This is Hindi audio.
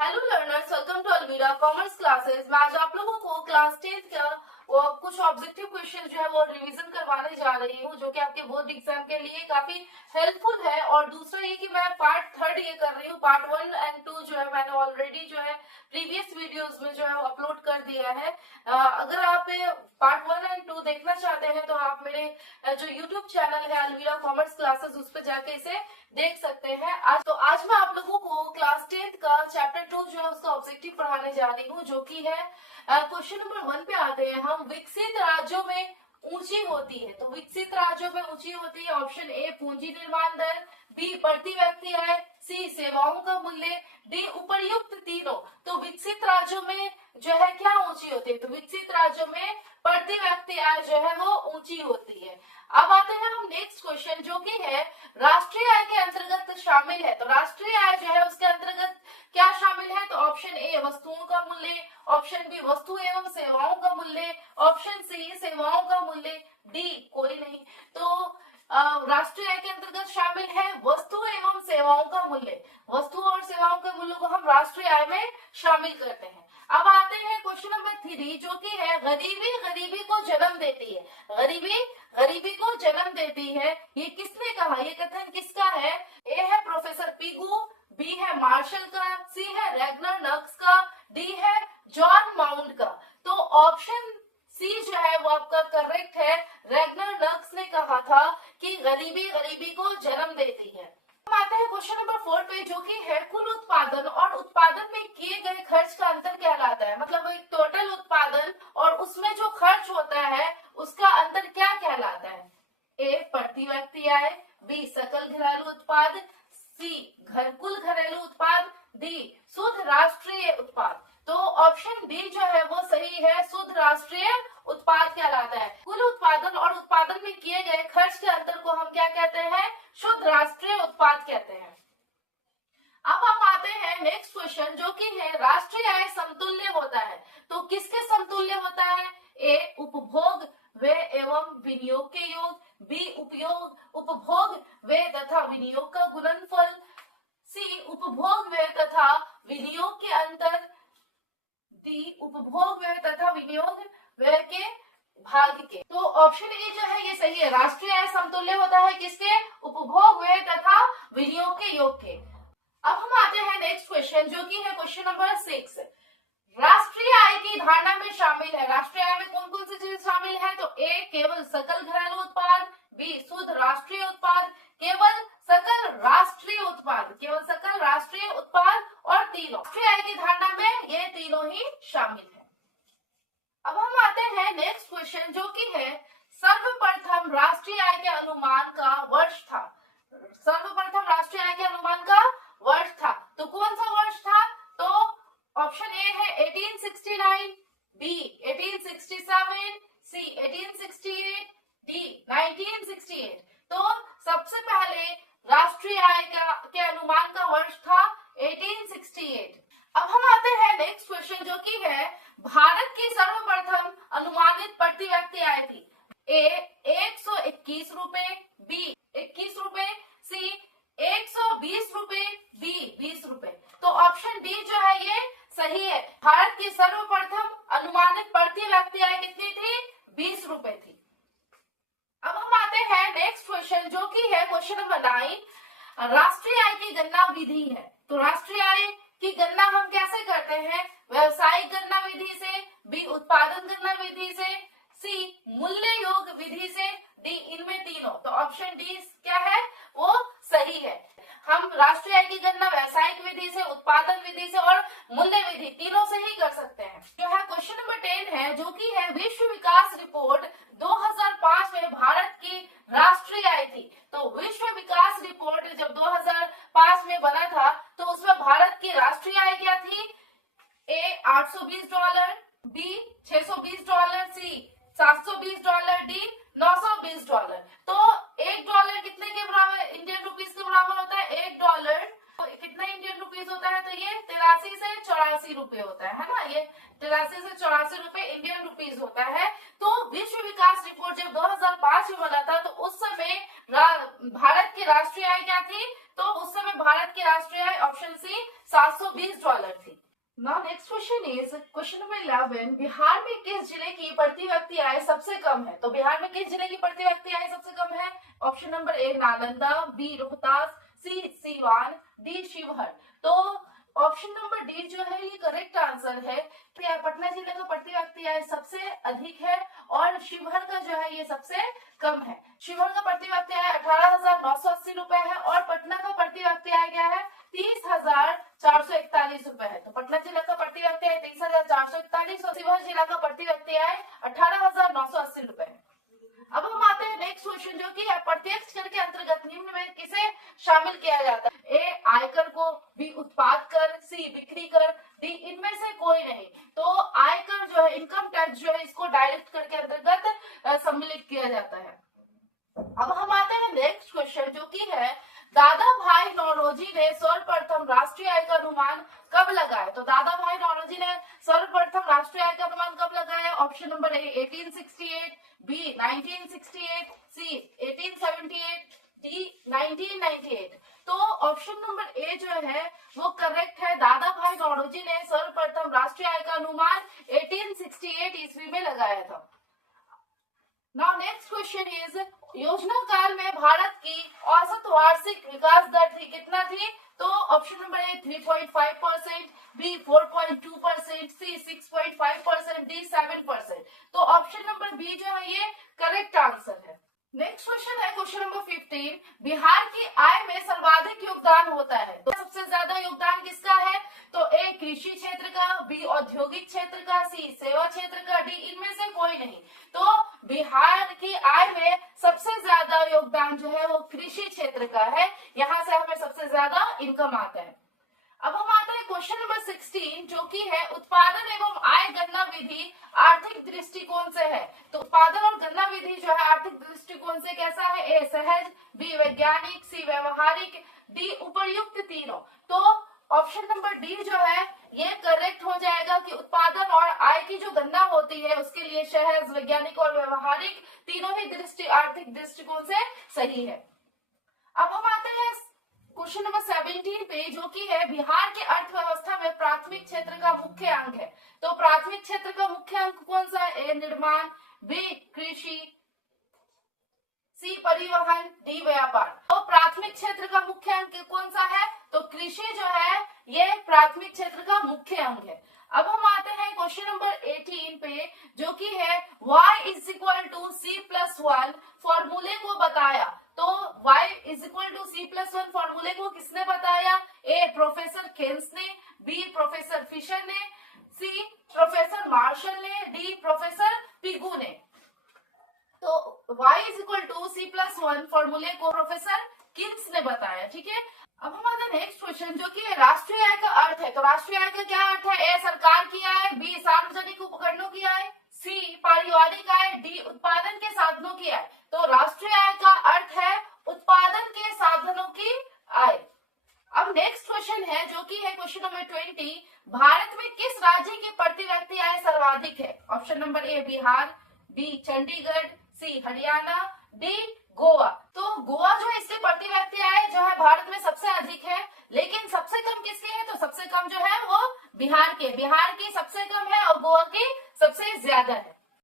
Hello learners, welcome to Alvira commerce classes. मैं आज आप लोगों को क्लास 10th का कुछ ऑब्जेक्टिव क्वेश्चन जो है वो रिवीजन करवाने जा रही हूँ, जो कि आपके बोर्ड एग्जाम के लिए काफी हेल्पफुल है। और दूसरा ये कि मैं पार्ट थर्ड ये कर रही हूँ। पार्ट 1 और 2 जो है मैंने ऑलरेडी जो है प्रीवियस वीडियोस में जो है वो अपलोड कर दिया है। अगर आप पार्ट 1 और 2 देखना चाहते हैं तो आप मेरे जो यूट्यूब चैनल है अलवीरा कॉमर्स क्लासेस, उस पर जाके इसे देख सकते हैं। आज मैं आप लोगों को क्लास 10th का चैप्टर 2 जो है उसका ऑब्जेक्टिव पढ़ाने जा रही हूँ, जो कि है क्वेश्चन नंबर 1 पे आते हैं हम। विकसित राज्यों में ऊंची होती है, तो विकसित राज्यों में ऊंची होती है ऑप्शन ए पूंजी निर्माण दर, बी प्रति व्यक्ति आय, सी सेवाओं का मूल्य, डी उपर्युक्त तीनों। तो विकसित राज्यों में जो है क्या ऊंची होती है, तो विकसित राज्यों में प्रति व्यक्ति आय जो है वो ऊंची होती है। अब आते हैं हम नेक्स्ट क्वेश्चन, जो कि है राष्ट्रीय आय के अंतर्गत शामिल है। तो राष्ट्रीय आय जो है उसके अंतर्गत क्या शामिल है, तो ऑप्शन ए वस्तुओं का मूल्य, ऑप्शन बी वस्तु एवं सेवाओं का मूल्य, ऑप्शन सी सेवाओं का मूल्य, डी कोई नहीं। तो राष्ट्रीय आय के अंतर्गत शामिल है वस्तु एवं सेवाओं का मूल्य। वस्तु और सेवाओं के मूल्य को हम राष्ट्रीय आय में शामिल करते हैं। अब आते हैं क्वेश्चन नंबर 3, जो कि है गरीबी गरीबी को जन्म देती है। गरीबी गरीबी को जन्म देती है, ये किसने कहा, ये कथन किसका है? ए है प्रोफेसर पिगू, बी है मार्शल का, सी है रैगनर नक्स का, डी है जॉन माउंट का। तो ऑप्शन सी जो है वो आपका करेक्ट है। रैगनर नक्स ने कहा था कि गरीबी गरीबी को जन्म देती है। हम आते हैं क्वेश्चन नंबर 4 पे, जो कि है कुल उत्पादन और उत्पादन में किए गए खर्च का अंतर कहलाता है। मतलब एक टोटल उत्पादन और उसमें जो खर्च होता है उसका अंतर क्या कहलाता है? ए प्रति व्यक्ति आय, बी सकल घरेलू उत्पाद, सी कुल घरेलू उत्पाद, डी शुद्ध राष्ट्रीय उत्पाद। तो ऑप्शन डी जो है वो सही है, शुद्ध राष्ट्रीय उत्पाद कहलाता है। कुल उत्पादन और उत्पादन में किए गए खर्च के अंतर को हम क्या कहते हैं? शुद्ध राष्ट्रीय उत्पाद कहते हैं। अब हम आते हैं नेक्स्ट क्वेश्चन, जो कि है राष्ट्रीय आय समतुल्य होता है। तो किसके समतुल्य होता है? ए उपभोग व्यय एवं विनियोग के योग, बी उपभोग व्यय तथा विनियोग का गुणनफल, सी उपभोग व्यय तथा विनियोग के अंतर, डी उपभोग व्यय तथा विनियोग व्यय के भाग के। तो ऑप्शन ए जो है ये सही है। राष्ट्रीय आय समतुल्य होता है किसके? उपभोग व्यय तथा विनियोग के योग के। अब हम आते हैं नेक्स्ट क्वेश्चन, जो कि है क्वेश्चन नंबर 6। राष्ट्रीय आय की धारणा में शामिल है। राष्ट्रीय आय में कौन कौन सी चीज शामिल है? तो ए केवल सकल घरेलू उत्पाद, बी शुद्ध राष्ट्रीय उत्पाद, केवल सकल राष्ट्रीय उत्पाद, केवल सकल राष्ट्रीय उत्पाद, और तीनों। राष्ट्रीय आय की धारणा में ये तीनों ही शामिल है। अब हम आते हैं नेक्स्ट क्वेश्चन, जो कि है सर्वप्रथम राष्ट्रीय आय के अनुमान का वर्ष था। सर्वप्रथम राष्ट्रीय आय के अनुमान का वर्ष था, तो कौन सा वर्ष था? तो ऑप्शन ए है 1869, बी 1867, सी 1868, डी 1968। तो सबसे पहले राष्ट्रीय आय के अनुमान का वर्ष था 1868। अब हम आते हैं नेक्स्ट क्वेश्चन, जो कि है भारत की सर्वप्रथम अनुमानित प्रति व्यक्ति आय थी। ए 121 रुपए, बी 21 रुपए, सी 120 रुपए, बी 20 रुपए। तो ऑप्शन डी जो है ये सही है। भारत की सर्वप्रथम अनुमानित प्रति व्यक्ति आय कितनी थी? 20 रुपए थी। अब हम आते हैं नेक्स्ट क्वेश्चन, जो कि है क्वेश्चन नंबर 9। राष्ट्रीय आय की गणना विधि है। तो राष्ट्रीय आय की गणना हम कैसे करते हैं? व्यवसायिक गणना विधि से, बी उत्पादन गणना विधि से, सी मूल्य योग विधि से, डी इनमें तीनों। तो ऑप्शन डी क्या है? वो सही है। हम राष्ट्रीय आय की गणना व्यवसायिक विधि से, उत्पादन विधि से और मूल्य विधि तीनों से ही कर सकते हैं। जो है क्वेश्चन नंबर 10 है, जो कि है विश्व विकास रिपोर्ट 2005 में भारत की राष्ट्रीय आय थी। तो विश्व विकास रिपोर्ट जब 2005 में बना था तो उसमें भारत की राष्ट्रीय आय क्या थी? ए $820, बी $620, सी $720, डी $920। तो $1 कितने के बराबर, इंडियन रुपीस के बराबर होता है? $1 कितना इंडियन रुपीस होता है? तो ये 83 से 84 रुपए होता है ना। ये 83 से 84 रुपए इंडियन रुपीस होता है। तो विश्व विकास रिपोर्ट जब 2005 में बना था तो उस समय भारत की राष्ट्रीय आय क्या थी? तो उस समय भारत की राष्ट्रीय आय ऑप्शन सी $720 थी। Now next question is question number 11। Bihar में किस जिले की प्रति व्यक्ति आय सबसे कम है? तो बिहार में किस जिले की प्रति व्यक्ति आय सबसे कम है? Option number A Nalanda, B Rohtas, C Siwan, D Sheohar. तो ऑप्शन नंबर डी जो है ये करेक्ट आंसर है कि पटना जिले का प्रति व्यक्ति आय सबसे अधिक है और शिवहर का जो है ये सबसे कम है। शिवहर का प्रति व्यक्ति आय 18,980 रुपए है और पटना का प्रति व्यक्ति आय क्या है 30,441 रुपए है। तो पटना जिला का प्रति व्यक्ति आय 30,441 और शिवहर जिला का प्रति व्यक्ति आय 18,980 रुपए है। अब हम आते हैं नेक्स्ट क्वेश्चन जो कि प्रत्यक्ष कर के अंतर्गत निम्न में किसे शामिल किया जाता है? ए आयकर को, बी उत्पाद कर, सी बिक्री कर, डी इनमें से कोई नहीं। तो आयकर जो है इनकम टैक्स जो है इसको डायरेक्ट कर के अंतर्गत सम्मिलित किया जाता है। अब हम आते हैं नेक्स्ट क्वेश्चन जो कि है दादा भाई नौरोजी ने सर्वप्रथम राष्ट्रीय आय का अनुमान कब लगाया? तो दादा भाई नौरोजी ने सर्वप्रथम राष्ट्रीय आय का अनुमान कब लगाया? Option number A 1868, B 1968, C 1878, D 1998। तो ऑप्शन नंबर ए जो है वो करेक्ट है। दादा भाई नौरोजी ने सर्वप्रथम राष्ट्रीय आय का अनुमान 1868 ईस्वी में लगाया था। नाउ नेक्स्ट क्वेश्चन इज योजना काल में भारत की औसत वार्षिक विकास दर थी कितना थी? तो option number A 3.5%, B 4.2%, C 6.5%, D 7%। तो ऑप्शन नंबर बी जो है ये करेक्ट आंसर है। नेक्स्ट क्वेश्चन है क्वेश्चन नंबर 15। बिहार की आय में सर्वाधिक योगदान होता है तो सबसे ज्यादा योगदान किसका है? तो ए कृषि क्षेत्र का, बी औद्योगिक क्षेत्र का, सी सेवा क्षेत्र का, डी इनमें से कोई नहीं। तो बिहार की आय में सबसे ज्यादा योगदान जो है वो कृषि क्षेत्र का है, यहाँ से हमें सबसे ज्यादा इनकम आता है। अब हम आते हैं क्वेश्चन नंबर 16 जो कि है उत्पादन एवं आय गणना विधि आर्थिक दृष्टिकोण से है। तो उत्पादन और गणना विधि जो है आर्थिक दृष्टिकोण से कैसा है? ए सहज, बी वैज्ञानिक, सी व्यवहारिक, डी उपर्युक्त तीनों। तो ऑप्शन नंबर डी जो है ये करेक्ट हो जाएगा कि उत्पादन और आय की जो गणना होती है उसके लिए सहज, वैज्ञानिक और व्यवहारिक तीनों ही आर्थिक दृष्टिकोण से सही है। अब हम आते हैं क्वेश्चन नंबर 17 पे जो कि है बिहार की अर्थव्यवस्था में प्राथमिक क्षेत्र का मुख्य अंग है। तो प्राथमिक क्षेत्र का मुख्य अंग कौन सा है? ए निर्माण, बी कृषि, सी परिवहन, डी व्यापार। तो प्राथमिक क्षेत्र का मुख्य अंग कौन सा है? तो कृषि जो है ये प्राथमिक क्षेत्र का मुख्य अंग है। अब हम आते हैं क्वेश्चन नंबर 18 पे जो कि है y = c+1 फॉर्मूले को बताया। तो y = c+1 फॉर्मूले को किसने बताया? ए प्रोफेसर केन्स ने, बी प्रोफेसर फिशर ने, सी प्रोफेसर मार्शल ने, डी प्रोफेसर पिगू ने। तो y = c+1 फॉर्मूले को प्रोफेसर किन्स ने बताया। ठीक है। अब हम आते हैं नेक्स्ट क्वेश्चन जो कि राष्ट्रीय आय का अर्थ है। तो राष्ट्रीय आय का क्या अर्थ है? ए सरकार की आय, बी सार्वजनिक उपकरणों की आय, सी पारिवारिक आय, डी उत्पादन के साधनों की आय। तो राष्ट्रीय आय का अर्थ है उत्पादन के साधनों की आय। अब नेक्स्ट क्वेश्चन है जो कि है क्वेश्चन नंबर 20। भारत में किस राज्य की प्रति व्यक्ति आय सर्वाधिक है? Option number A Bihar, B Chandigarh, C Haryana, D Goa. तो गोवा जो है इसके प्रति व्यक्ति आय जो है भारत में सबसे अधिक है, लेकिन सबसे कम किसकी है? तो सबसे कम जो है वो बिहार की सबसे कम है और गोवा की सबसे ज्यादा है।